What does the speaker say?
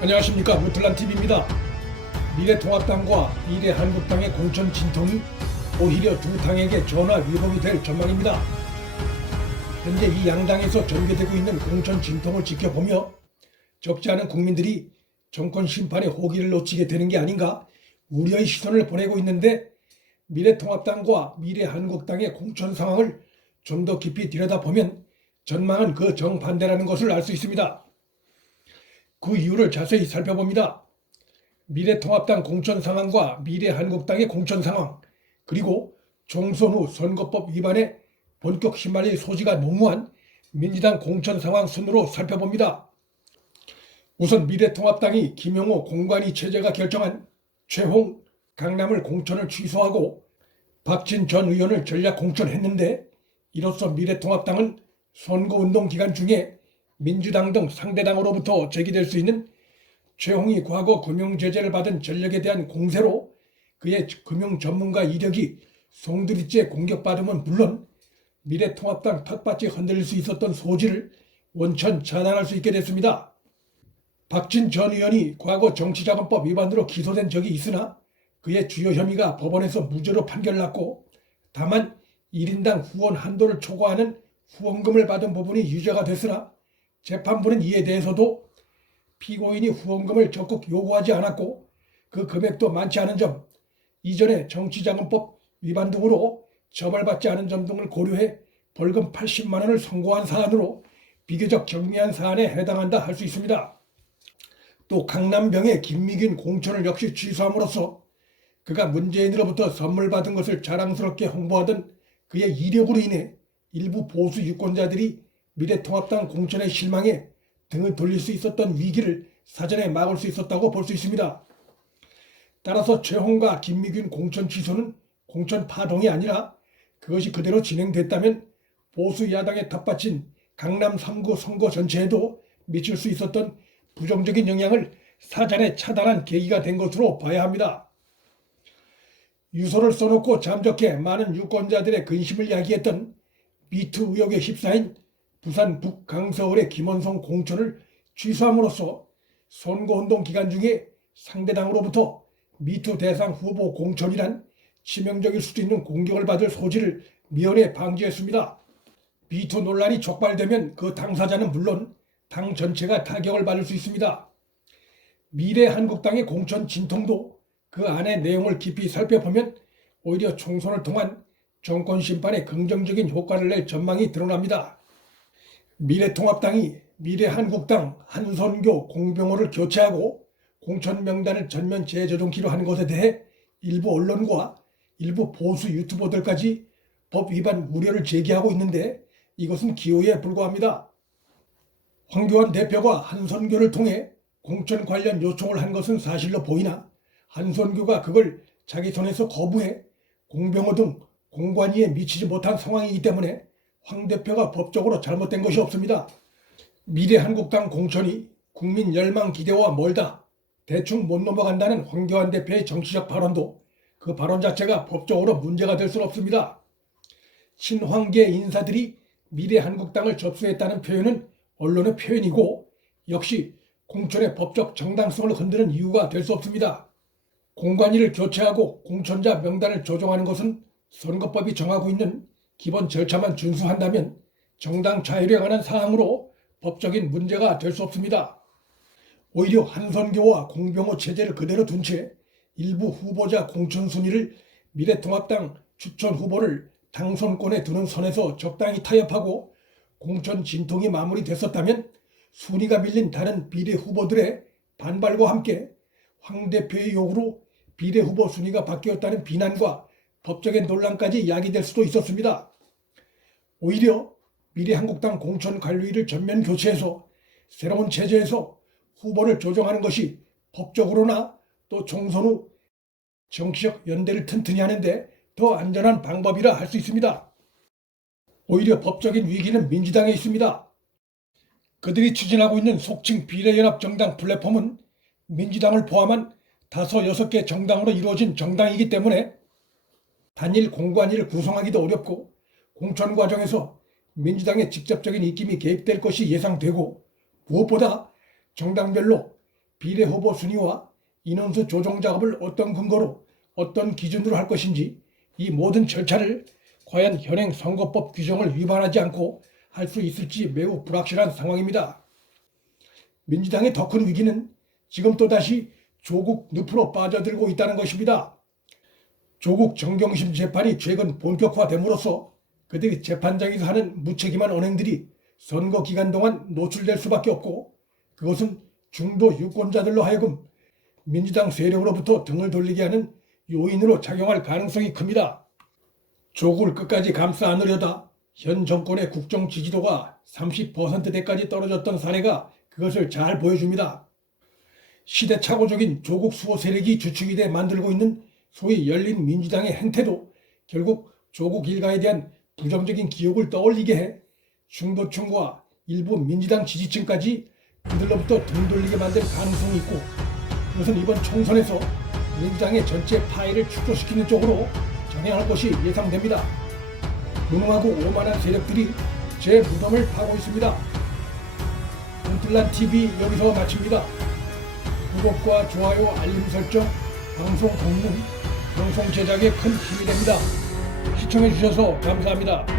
안녕하십니까, 무틀란TV입니다. 미래통합당과 미래한국당의 공천 진통이 오히려 두 당에게 전화 위복이 될 전망입니다. 현재 이 양당에서 전개되고 있는 공천 진통을 지켜보며 적지 않은 국민들이 정권 심판의 호기를 놓치게 되는 게 아닌가 우려의 시선을 보내고 있는데, 미래통합당과 미래한국당의 공천 상황을 좀 더 깊이 들여다보면 전망은 그 정반대라는 것을 알 수 있습니다. 그 이유를 자세히 살펴봅니다. 미래통합당 공천 상황과 미래한국당의 공천 상황, 그리고 총선 후 선거법 위반에 본격 휘말릴 소지가 농후한 민주당 공천 상황 순으로 살펴봅니다. 우선 미래통합당이 김용호 공관위 체제가 결정한 최홍 강남을 공천을 취소하고 박진 전 의원을 전략 공천했는데, 이로써 미래통합당은 선거운동 기간 중에 민주당 등 상대당으로부터 제기될 수 있는 최홍이 과거 금융제재를 받은 전력에 대한 공세로 그의 금융 전문가 이력이 송두리째 공격받으면 물론 미래통합당 텃밭이 흔들릴 수 있었던 소지를 원천 차단할 수 있게 됐습니다. 박진 전 의원이 과거 정치자금법 위반으로 기소된 적이 있으나 그의 주요 혐의가 법원에서 무죄로 판결났고, 다만 1인당 후원 한도를 초과하는 후원금을 받은 부분이 유죄가 됐으나 재판부는 이에 대해서도 피고인이 후원금을 적극 요구하지 않았고 그 금액도 많지 않은 점, 이전에 정치자금법 위반 등으로 처벌받지 않은 점 등을 고려해 벌금 80만 원을 선고한 사안으로 비교적 경미한 사안에 해당한다 할 수 있습니다. 또 강남병의 김미균 공천을 역시 취소함으로써 그가 문재인으로부터 선물 받은 것을 자랑스럽게 홍보하던 그의 이력으로 인해 일부 보수 유권자들이 미래통합당 공천에 실망해 등을 돌릴 수 있었던 위기를 사전에 막을 수 있었다고 볼 수 있습니다. 따라서 최홍과 김미균 공천 취소는 공천 파동이 아니라 그것이 그대로 진행됐다면 보수 야당의 텃밭인 강남 3구 선거 전체에도 미칠 수 있었던 부정적인 영향을 사전에 차단한 계기가 된 것으로 봐야 합니다. 유서를 써놓고 잠적해 많은 유권자들의 근심을 야기했던 미투 의혹에 휩싸인 부산 북강서울의 김원성 공천을 취소함으로써 선거운동 기간 중에 상대당으로부터 미투 대상 후보 공천이란 치명적일 수도 있는 공격을 받을 소지를 미연에 방지했습니다. 미투 논란이 촉발되면 그 당사자는 물론 당 전체가 타격을 받을 수 있습니다. 미래한국당의 공천 진통도 그 안의 내용을 깊이 살펴보면 오히려 총선을 통한 정권 심판에 긍정적인 효과를 낼 전망이 드러납니다. 미래통합당이 미래한국당 한선교 공병호를 교체하고 공천 명단을 전면 재조정키로 한 것에 대해 일부 언론과 일부 보수 유튜버들까지 법 위반 우려를 제기하고 있는데, 이것은 기호에 불과합니다. 황교안 대표가 한선교를 통해 공천 관련 요청을 한 것은 사실로 보이나 한선교가 그걸 자기 손에서 거부해 공병호 등 공관위에 미치지 못한 상황이기 때문에 황 대표가 법적으로 잘못된 것이 없습니다. 미래한국당 공천이 국민 열망 기대와 멀다, 대충 못 넘어간다는 황교안 대표의 정치적 발언도 그 발언 자체가 법적으로 문제가 될 수는 없습니다. 친황계 인사들이 미래한국당을 접수했다는 표현은 언론의 표현이고 역시 공천의 법적 정당성을 흔드는 이유가 될 수 없습니다. 공관위를 교체하고 공천자 명단을 조정하는 것은 선거법이 정하고 있는 기본 절차만 준수한다면 정당 자율에 관한 사항으로 법적인 문제가 될 수 없습니다. 오히려 한선교와 공병호 체제를 그대로 둔 채 일부 후보자 공천 순위를 미래통합당 추천 후보를 당선권에 두는 선에서 적당히 타협하고 공천 진통이 마무리됐었다면 순위가 밀린 다른 비례 후보들의 반발과 함께 황 대표의 요구로 비례 후보 순위가 바뀌었다는 비난과 법적인 논란까지 야기될 수도 있었습니다. 오히려 미래한국당 공천 관리를 전면 교체해서 새로운 체제에서 후보를 조정하는 것이 법적으로나 또 총선 후 정치적 연대를 튼튼히 하는데 더 안전한 방법이라 할 수 있습니다. 오히려 법적인 위기는 민주당에 있습니다. 그들이 추진하고 있는 속칭 비례연합정당 플랫폼은 민주당을 포함한 5, 6개 정당으로 이루어진 정당이기 때문에 단일 공관위를 구성하기도 어렵고 공천 과정에서 민주당의 직접적인 입김이 개입될 것이 예상되고, 무엇보다 정당별로 비례 후보 순위와 인원수 조정 작업을 어떤 근거로 어떤 기준으로 할 것인지 이 모든 절차를 과연 현행 선거법 규정을 위반하지 않고 할 수 있을지 매우 불확실한 상황입니다. 민주당의 더 큰 위기는 지금 또다시 조국 늪으로 빠져들고 있다는 것입니다. 조국 정경심 재판이 최근 본격화됨으로써 그들이 재판장에서 하는 무책임한 언행들이 선거 기간 동안 노출될 수밖에 없고, 그것은 중도 유권자들로 하여금 민주당 세력으로부터 등을 돌리게 하는 요인으로 작용할 가능성이 큽니다. 조국을 끝까지 감싸 안으려다 현 정권의 국정 지지도가 30%대까지 떨어졌던 사례가 그것을 잘 보여줍니다. 시대착오적인 조국 수호 세력이 주축이 돼 만들고 있는 소위 열린 민주당의 행태도 결국 조국 일가에 대한 부정적인 기억을 떠올리게 해 중도층과 일부 민주당 지지층까지 그들로부터 등 돌리게 만들 가능성이 있고, 그것은 이번 총선에서 민주당의 전체 파이를 축소시키는 쪽으로 정향할 것이 예상됩니다. 무능하고 오만한 세력들이 제 무덤을 파고 있습니다. 문틀란TV 여기서 마칩니다. 구독과 좋아요, 알림 설정, 방송 공문, 방송 제작에 큰 힘이 됩니다. 시청해주셔서 감사합니다.